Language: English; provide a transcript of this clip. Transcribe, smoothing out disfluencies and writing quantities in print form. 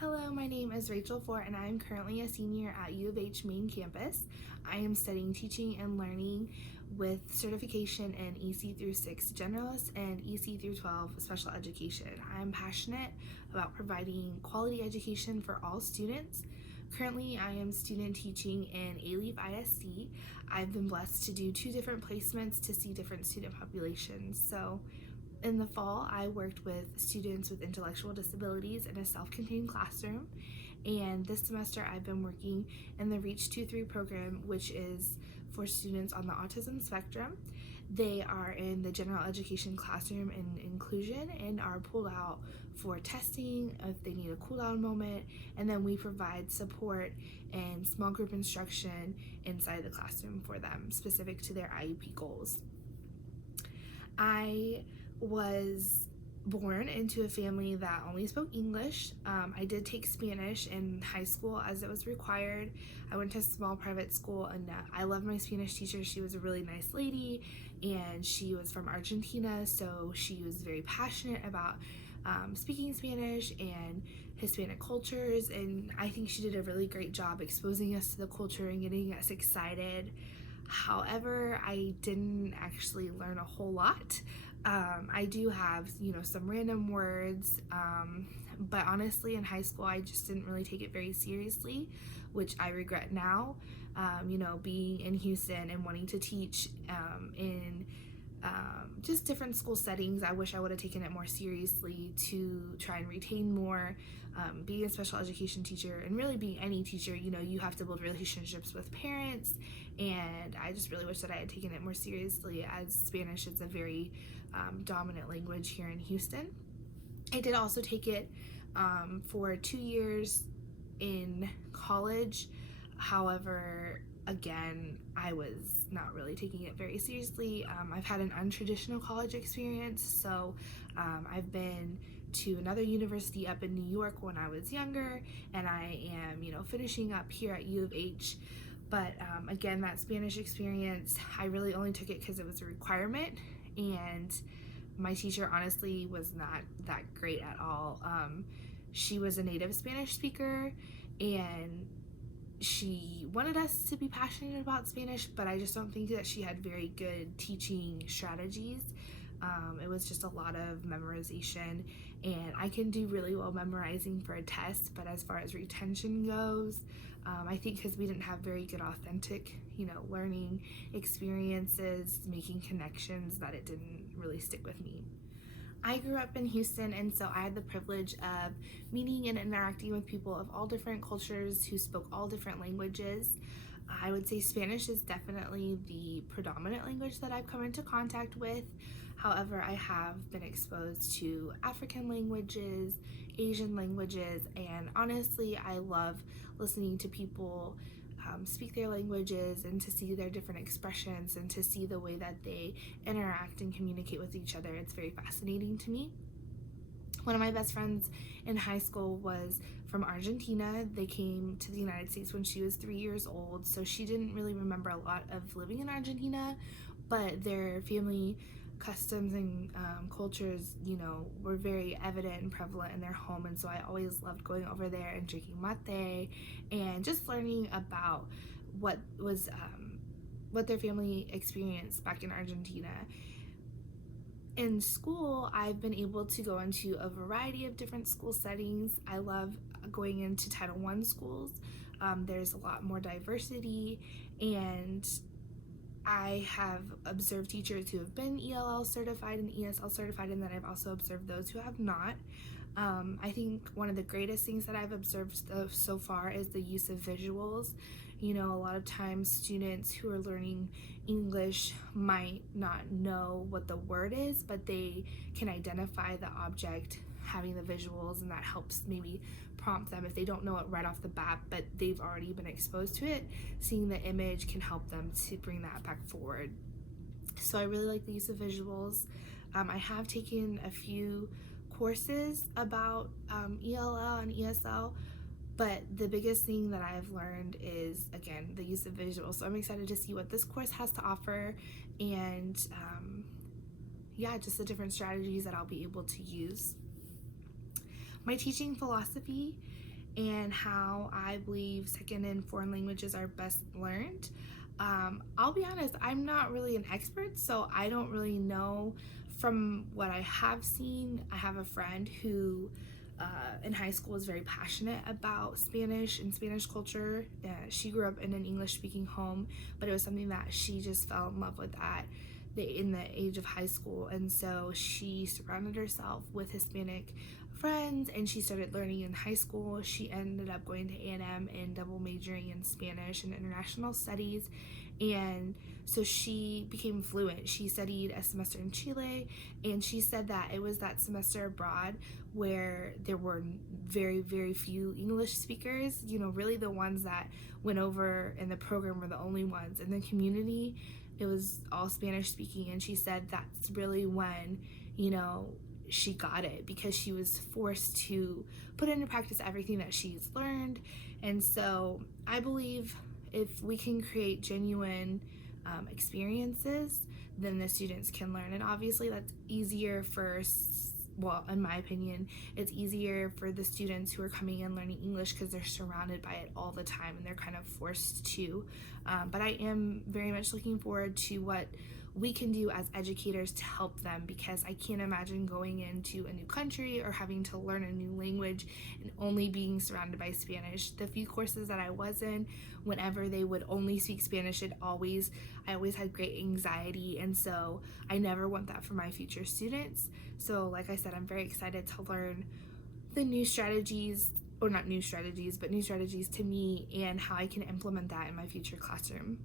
Hello, my name is Rachel Fort and I am currently a senior at U of H main campus. I am studying teaching and learning with certification in EC through 6 generalist and EC through 12 special education. I am passionate about providing quality education for all students. Currently, I am student teaching in A-Leaf ISD. I've been blessed to do 2 different placements to see different student populations. So in the fall, I worked with students with intellectual disabilities in a self-contained classroom, and this semester I've been working in the Reach 2-3 program, which is for students on the autism spectrum. They are in the general education classroom and inclusion and are pulled out for testing if they need a cool down moment, and then we provide support and small group instruction inside the classroom for them specific to their IEP goals. I was born into a family that only spoke English. I did take Spanish in high school as it was required. I went to a small private school and I loved my Spanish teacher. She was a really nice lady and she was from Argentina, so she was very passionate about speaking Spanish and Hispanic cultures, and I think she did a really great job exposing us to the culture and getting us excited. However, I didn't actually learn a whole lot. I do have, some random words, but honestly in high school I just didn't really take it very seriously, which I regret now. Being in Houston and wanting to teach in just different school settings, I wish I would have taken it more seriously to try and retain more. Being a special education teacher and really being any teacher, you have to build relationships with parents, and I just really wish that I had taken it more seriously, as Spanish is a very dominant language here in Houston. I did also take it for 2 years in college. However, again, I was not really taking it very seriously. I've had an untraditional college experience, so I've been to another university up in New York when I was younger, and I am, finishing up here at U of H. But again, that Spanish experience, I really only took it because it was a requirement, and my teacher honestly was not that great at all. She was a native Spanish speaker, and she wanted us to be passionate about Spanish, but I just don't think that she had very good teaching strategies. It was just a lot of memorization, and I can do really well memorizing for a test, but as far as retention goes, I think because we didn't have very good authentic, learning experiences, making connections, that it didn't really stick with me. I grew up in Houston, and so I had the privilege of meeting and interacting with people of all different cultures who spoke all different languages. I would say Spanish is definitely the predominant language that I've come into contact with. However, I have been exposed to African languages, Asian languages, and honestly, I love listening to people speak their languages and to see their different expressions and to see the way that they interact and communicate with each other. It's very fascinating to me. One of my best friends in high school was from Argentina. They came to the United States when she was 3 years old, so she didn't really remember a lot of living in Argentina, but their family customs and cultures, were very evident and prevalent in their home, and so I always loved going over there and drinking mate and just learning about what their family experienced back in Argentina. In school, I've been able to go into a variety of different school settings. I love going into Title I schools. There's a lot more diversity, and I have observed teachers who have been ELL certified and ESL certified, and then I've also observed those who have not. I think one of the greatest things that I've observed so far is the use of visuals. A lot of times students who are learning English might not know what the word is, but they can identify the object having the visuals, and that helps maybe prompt them if they don't know it right off the bat, but they've already been exposed to it. Seeing the image can help them to bring that back forward. So I really like the use of visuals. I have taken a few courses about ELL and ESL, but the biggest thing that I've learned is, again, the use of visuals. So I'm excited to see what this course has to offer, and just the different strategies that I'll be able to use. my teaching philosophy and how I believe second and foreign languages are best learned. I'll be honest, I'm not really an expert, so I don't really know. From what I have seen, I have a friend who in high school was very passionate about Spanish and Spanish culture. She grew up in an English speaking home, but it was something that she just fell in love with in the age of high school, and so she surrounded herself with Hispanic friends and she started learning in high school. She ended up going to A&M and double majoring in Spanish and international studies, and so she became fluent. She studied a semester in Chile, and she said that it was that semester abroad where there were very, very few English speakers. Really the ones that went over in the program were the only ones. In the community, it was all Spanish speaking, and she said that's really when, she got it, because she was forced to put into practice everything that she's learned. And so I believe if we can create genuine experiences, then the students can learn. And obviously that's easier well, in my opinion, it's easier for the students who are coming in learning English because they're surrounded by it all the time and they're kind of forced to. But I am very much looking forward to what we can do as educators to help them, because I can't imagine going into a new country or having to learn a new language and only being surrounded by Spanish. The few courses that I was in, whenever they would only speak Spanish, I always had great anxiety, and so I never want that for my future students. So like I said, I'm very excited to learn the new strategies, or not new strategies, but new strategies to me, and how I can implement that in my future classroom.